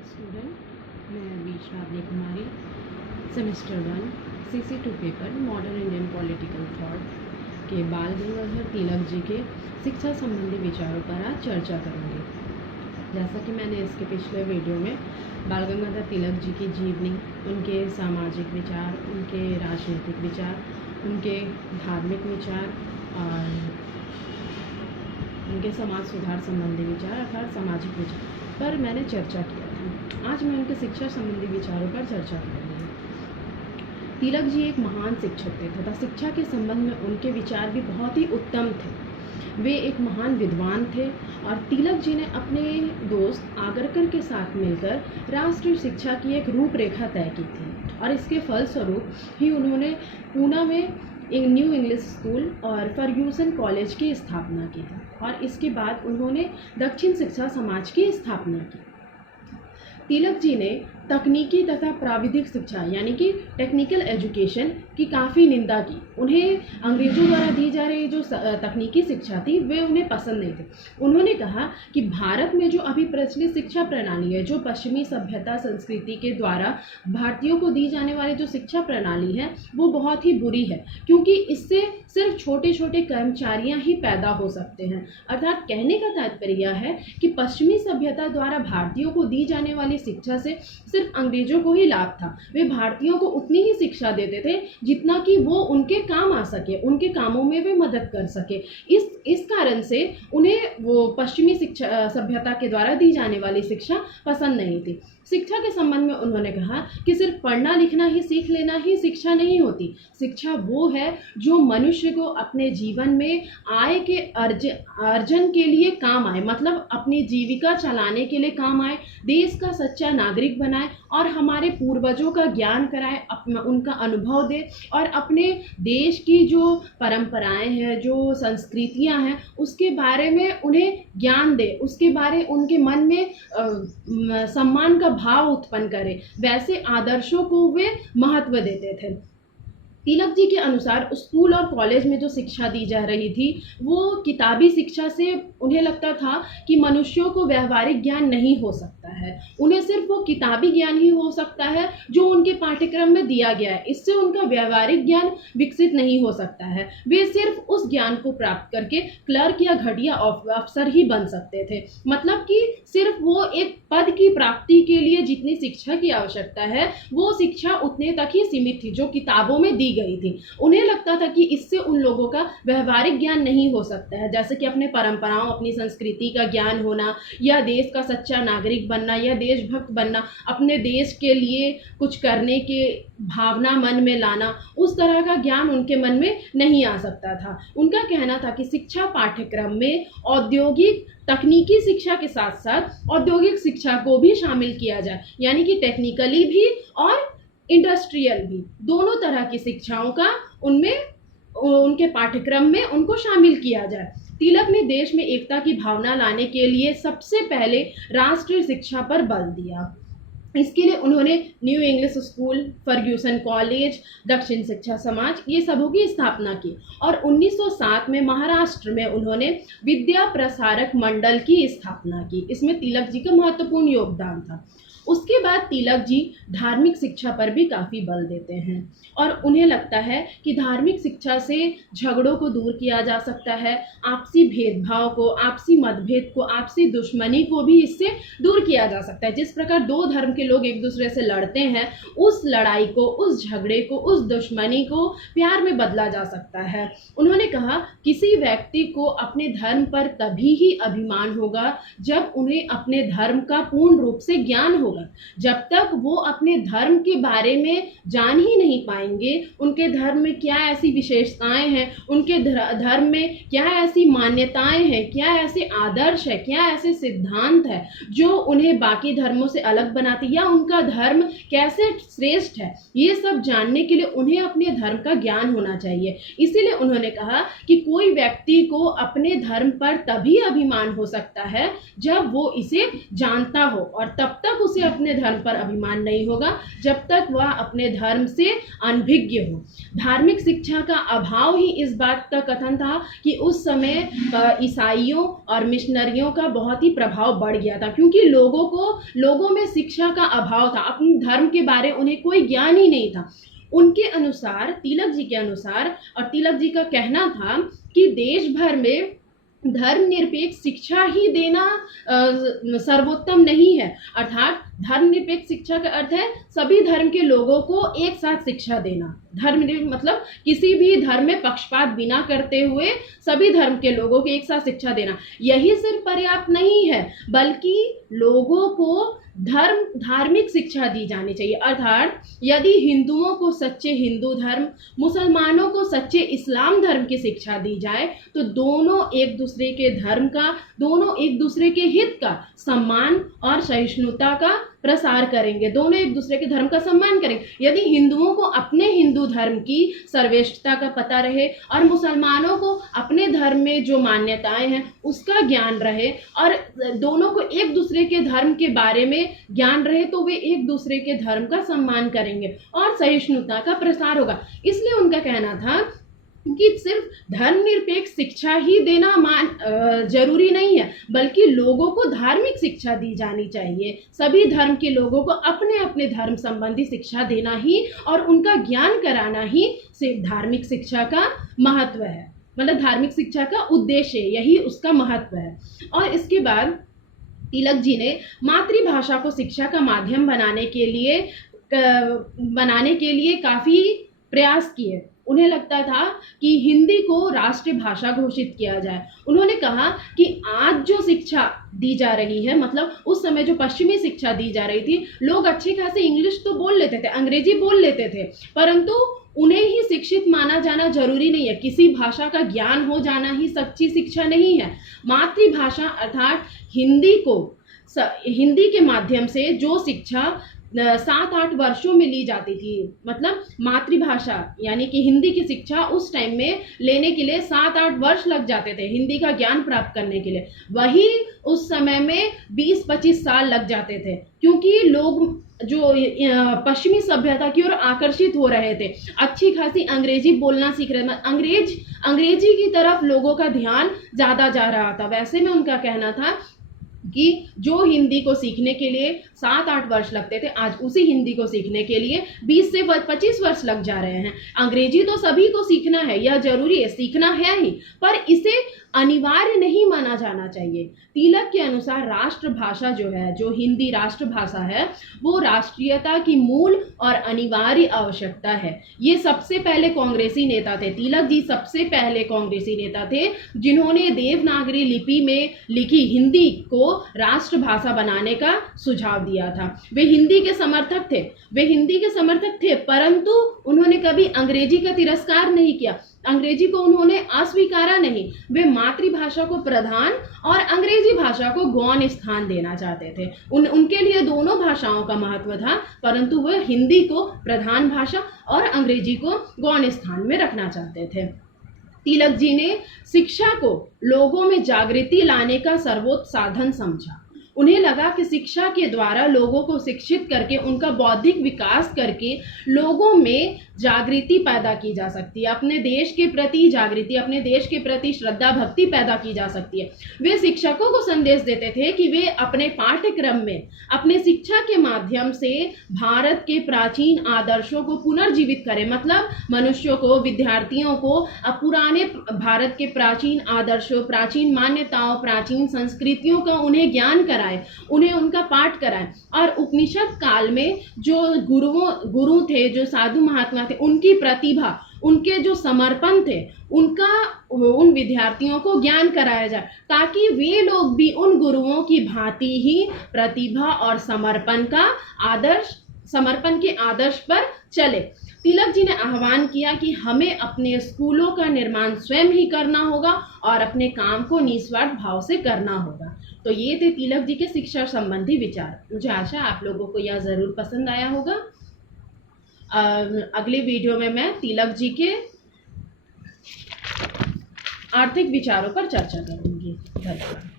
Student, मैं B Shravani Kumari, semester 1 CC2 paper modern Indian political thought के बाल गंगाधर तिलक जी के शिक्षा संबंधी विचारों पर आज चर्चा करूंगी। जैसा कि मैंने इसके पिछले वीडियो में बाल गंगाधर तिलक जी की जीवनी, उनके सामाजिक विचार, उनके राजनीतिक विचार, उनके धार्मिक विचार और उनके समाज सुधार संबंधी विचार अर्थात सामाजिक विचार पर मैंने चर्चा किया था। आज मैं उनके शिक्षा संबंधी विचारों पर चर्चा करूँगी। तिलक जी एक महान शिक्षक थे तथा शिक्षा के संबंध में उनके विचार भी बहुत ही उत्तम थे। वे एक महान विद्वान थे और तिलक जी ने अपने दोस्त आगरकर के साथ मिलकर राष्ट्रीय शिक्षा की एक रूपरेखा तय की थी और इसके फलस्वरूप ही उन्होंने पूना में न्यू इंग्लिश स्कूल और फर्ग्यूसन कॉलेज की स्थापना की थी और इसके बाद उन्होंने दक्षिण शिक्षा समाज की स्थापना की। तिलक जी ने तकनीकी तथा प्राविधिक शिक्षा यानी कि टेक्निकल एजुकेशन की काफ़ी निंदा की। उन्हें अंग्रेज़ों द्वारा दी जा रही जो तकनीकी शिक्षा थी वे उन्हें पसंद नहीं थी। उन्होंने कहा कि भारत में जो अभी प्रचलित शिक्षा प्रणाली है, जो पश्चिमी सभ्यता संस्कृति के द्वारा भारतीयों को दी जाने वाली जो शिक्षा प्रणाली है वो बहुत ही बुरी है, क्योंकि इससे सिर्फ छोटे छोटे कर्मचारियाँ ही पैदा हो सकते हैं। अर्थात कहने का तात्पर्य यह है कि पश्चिमी सभ्यता द्वारा भारतीयों को दी जाने वाली शिक्षा से सिर्फ अंग्रेजों को ही लाभ था। वे भारतीयों को उतनी ही शिक्षा देते थे जितना कि वो उनके काम आ सके, उनके कामों में वे मदद कर सके। इस कारण से उन्हें वो पश्चिमी शिक्षा सभ्यता के द्वारा दी जाने वाली शिक्षा पसंद नहीं थी। शिक्षा के संबंध में उन्होंने कहा कि सिर्फ पढ़ना लिखना ही सीख लेना ही शिक्षा नहीं होती। शिक्षा वो है जो मनुष्य को अपने जीवन में आय के अर्जन के लिए काम आए, मतलब अपनी जीविका चलाने के लिए काम आए, देश का सच्चा नागरिक बनाए और हमारे पूर्वजों का ज्ञान कराए, उनका अनुभव दे और अपने देश की जो परंपराएं हैं, जो संस्कृतियां हैं, उसके बारे में उन्हें ज्ञान दे, उसके बारे उनके मन में सम्मान का भाव उत्पन्न करे। वैसे आदर्शों को वे महत्व देते थे। तिलक जी के अनुसार स्कूल और कॉलेज में जो शिक्षा दी जा रही थी वो किताबी शिक्षा से उन्हें लगता था कि मनुष्यों को व्यवहारिक ज्ञान नहीं हो सकता है। उन्हें सिर्फ वो किताबी ज्ञान ही हो सकता है जो उनके पाठ्यक्रम में दिया गया है। इससे उनका व्यवहारिक ज्ञान विकसित नहीं हो सकता है। वे सिर्फ उस ज्ञान को प्राप्त करके क्लर्क या घटिया अफसर ही बन सकते थे। मतलब कि सिर्फ वो एक पद की प्राप्ति के लिए जितनी शिक्षा की आवश्यकता है वो शिक्षा उतने तक ही सीमित थी जो किताबों में दी गई थी। उन्हें लगता था कि इससे उन लोगों का व्यवहारिक ज्ञान नहीं हो सकता है, जैसे कि अपने परंपराओं, अपनी संस्कृति का ज्ञान होना या देश का सच्चा नागरिक बनना या देशभक्त बनना, अपने देश के लिए कुछ करने के भावना मन में लाना, उस तरह का ज्ञान उनके मन में नहीं आ सकता था। उनका कहना था कि शिक्षा पाठ्यक्रम में औद्योगिक तकनीकी शिक्षा के साथ साथ औद्योगिक शिक्षा को भी शामिल किया जाए, यानी कि टेक्निकली भी और इंडस्ट्रियल भी, दोनों तरह की शिक्षाओं का उनके पाठ्यक्रम में उनको शामिल किया जाए। तिलक ने देश में एकता की भावना लाने के लिए सबसे पहले राष्ट्रीय शिक्षा पर बल दिया। इसके लिए उन्होंने New English School, Fergusson College, Dakshin Shiksha समाज, ये सबों की स्थापना की और 1907 में महाराष्ट्र में उन्होंने विद्या प्रसारक मंडल की स्थापना की। इसमें तिलक जी का महत्वपूर्ण योगदान था। उसके बाद तिलक जी धार्मिक शिक्षा पर भी काफ़ी बल देते हैं और उन्हें लगता है कि धार्मिक शिक्षा से झगड़ों को दूर किया जा सकता है, आपसी भेदभाव को, आपसी मतभेद को, आपसी दुश्मनी को भी इससे दूर किया जा सकता है। जिस प्रकार दो धर्म के लोग एक दूसरे से लड़ते हैं, उस लड़ाई को, उस झगड़े को, उस दुश्मनी को प्यार में बदला जा सकता है। उन्होंने कहा किसी व्यक्ति को अपने धर्म पर तभी ही अभिमान होगा जब उन्हें अपने धर्म का पूर्ण रूप से ज्ञान होगा। जब तक वो अपने धर्म के बारे में जान ही नहीं पाएंगे, उनके धर्म में क्या ऐसी विशेषताएं हैं, उनके धर्म में क्या ऐसी मान्यताएं हैं, क्या ऐसे आदर्श है, क्या ऐसे सिद्धांत है जो उन्हें बाकी धर्मों से अलग बनाती या उनका धर्म कैसे श्रेष्ठ है, ये सब जानने के लिए उन्हें अपने धर्म का ज्ञान होना चाहिए। इसीलिए उन्होंने कहा कि कोई व्यक्ति को अपने धर्म पर तभी अभिमान हो सकता है जब वो इसे जानता हो और तब तक उसे उसे अपने धर्म पर अभिमान नहीं होगा जब तक वह अपने धर्म से अनभिज्ञ हो। धार्मिक शिक्षा का अभाव ही इस बात का कथन था कि उस समय ईसाइयों और मिशनरियों का बहुत ही प्रभाव बढ़ गया था, क्योंकि लोगों में शिक्षा का अभाव था, अपने धर्म के बारे उन्हें कोई ज्ञान ही नहीं था। उनके अनुसार, तिलक जी के अनुसार, और तिलक जी का कहना था कि देश भर में धर्मनिरपेक्ष शिक्षा ही देना सर्वोत्तम नहीं है। अर्थात धर्मनिरपेक्ष शिक्षा का अर्थ है सभी धर्म के लोगों को एक साथ शिक्षा देना। मतलब किसी भी धर्म में पक्षपात बिना करते हुए सभी धर्म के लोगों को एक साथ शिक्षा देना। यही सिर्फ पर्याप्त नहीं है, बल्कि लोगों को धार्मिक शिक्षा दी जानी चाहिए। अर्थात यदि हिंदुओं को सच्चे हिंदू धर्म, मुसलमानों को सच्चे इस्लाम धर्म की शिक्षा दी जाए तो दोनों एक दूसरे के धर्म का, दोनों एक दूसरे के हित का सम्मान और सहिष्णुता का प्रसार करेंगे, दोनों एक दूसरे के धर्म का सम्मान करेंगे। यदि हिंदुओं को अपने हिंदू धर्म की सर्वश्रेष्ठता का पता रहे और मुसलमानों को अपने धर्म में जो मान्यताएं हैं उसका ज्ञान रहे और दोनों को एक दूसरे के धर्म के बारे में ज्ञान रहे, तो वे एक दूसरे के धर्म का सम्मान करेंगे और सहिष्णुता का प्रसार होगा। इसलिए उनका कहना था कि सिर्फ धर्मनिरपेक्ष शिक्षा ही देना जरूरी नहीं है, बल्कि लोगों को धार्मिक शिक्षा दी जानी चाहिए। सभी धर्म के लोगों को अपने अपने धर्म संबंधी शिक्षा देना ही और उनका ज्ञान कराना ही सिर्फ धार्मिक शिक्षा का महत्व है, मतलब धार्मिक शिक्षा का उद्देश्य, यही उसका महत्व है। और इसके बाद तिलक जी ने मातृभाषा को शिक्षा का माध्यम बनाने के लिए काफ़ी प्रयास किए। उन्हें लगता था कि हिंदी को राष्ट्रीय भाषा घोषित किया जाए। उन्होंने कहा कि आज जो शिक्षा दी जा रही है, मतलब उस समय जो पश्चिमी शिक्षा दी जा रही थी, लोग अच्छी खासी इंग्लिश तो बोल लेते थे, अंग्रेजी बोल लेते थे, परंतु उन्हें ही शिक्षित माना जाना जरूरी नहीं है। किसी भाषा का ज्ञान हो जाना ही सच्ची शिक्षा नहीं है। मातृभाषा अर्थात हिंदी के माध्यम से जो शिक्षा 7-8 वर्षों में ली जाती थी, मतलब मातृभाषा यानी कि हिंदी की शिक्षा उस टाइम में लेने के लिए 7-8 वर्ष लग जाते थे हिंदी का ज्ञान प्राप्त करने के लिए, वही उस समय में 20-25 साल लग जाते थे, क्योंकि लोग जो पश्चिमी सभ्यता की ओर आकर्षित हो रहे थे, अच्छी खासी अंग्रेजी बोलना सीख रहे थे, अंग्रेजी की तरफ लोगों का ध्यान ज़्यादा जा रहा था। वैसे में उनका कहना था कि जो हिंदी को सीखने के लिए 7-8 वर्ष लगते थे, आज उसी हिंदी को सीखने के लिए 20 से 25 वर्ष लग जा रहे हैं। अंग्रेजी तो सभी को सीखना है, यह जरूरी है, सीखना है ही, पर इसे अनिवार्य नहीं माना जाना चाहिए। तिलक के अनुसार राष्ट्रभाषा जो है, जो हिंदी राष्ट्रभाषा है, वो राष्ट्रीयता की मूल और अनिवार्य आवश्यकता है। ये सबसे पहले कांग्रेसी नेता थे, तिलक जी सबसे पहले कांग्रेसी नेता थे जिन्होंने देवनागरी लिपि में लिखी हिंदी को राष्ट्रभाषा बनाने का सुझाव दिया था। वे हिंदी के समर्थक थे, परंतु उन्होंने कभी अंग्रेजी का तिरस्कार नहीं किया, अंग्रेजी को उन्होंने अस्वीकारा नहीं। वे मातृभाषा को प्रधान और अंग्रेजी भाषा को गौण स्थान देना चाहते थे। उनके लिए दोनों भाषाओं का महत्व था, परंतु वे हिंदी को प्रधान भाषा और अंग्रेजी को गौण स्थान में रखना चाहते थे। तिलक जी ने शिक्षा को लोगों में जागृति लाने का सर्वोच्च साधन समझा। उन्हें लगा कि शिक्षा के द्वारा लोगों को शिक्षित करके उनका बौद्धिक विकास करके लोगों में जागृति पैदा की जा सकती है, अपने देश के प्रति जागृति, अपने देश के प्रति श्रद्धा भक्ति पैदा की जा सकती है। वे शिक्षकों को संदेश देते थे कि वे अपने पाठ्यक्रम में अपने शिक्षा के माध्यम से भारत के प्राचीन आदर्शों को पुनर्जीवित करें, मतलब मनुष्यों को, विद्यार्थियों को पुराने भारत के प्राचीन आदर्शों, प्राचीन मान्यताओं, प्राचीन संस्कृतियों का उन्हें ज्ञान कराएं, उन्हें उनका पाठ कराएं। और उपनिषद काल में जो गुरु थे, जो साधु महात्मा थे, उनकी प्रतिभा, उनके जो समर्पण थे, उन विद्यार्थियों को ज्ञान कराया जाए, ताकि वे लोग भी उन गुरुओं की भांति ही प्रतिभा और समर्पण के आदर्श पर चले। तिलक जी ने आह्वान किया कि हमें अपने स्कूलों का निर्माण स्वयं ही करना होगा और अपने काम को निस्वार्थ भाव से करना होगा। तो ये थे तिलक जी के शिक्षा संबंधी विचार। मुझे आशा आप लोगों को यह ज़रूर पसंद आया होगा। अगले वीडियो में मैं तिलक जी के आर्थिक विचारों पर चर्चा करूंगी। धन्यवाद।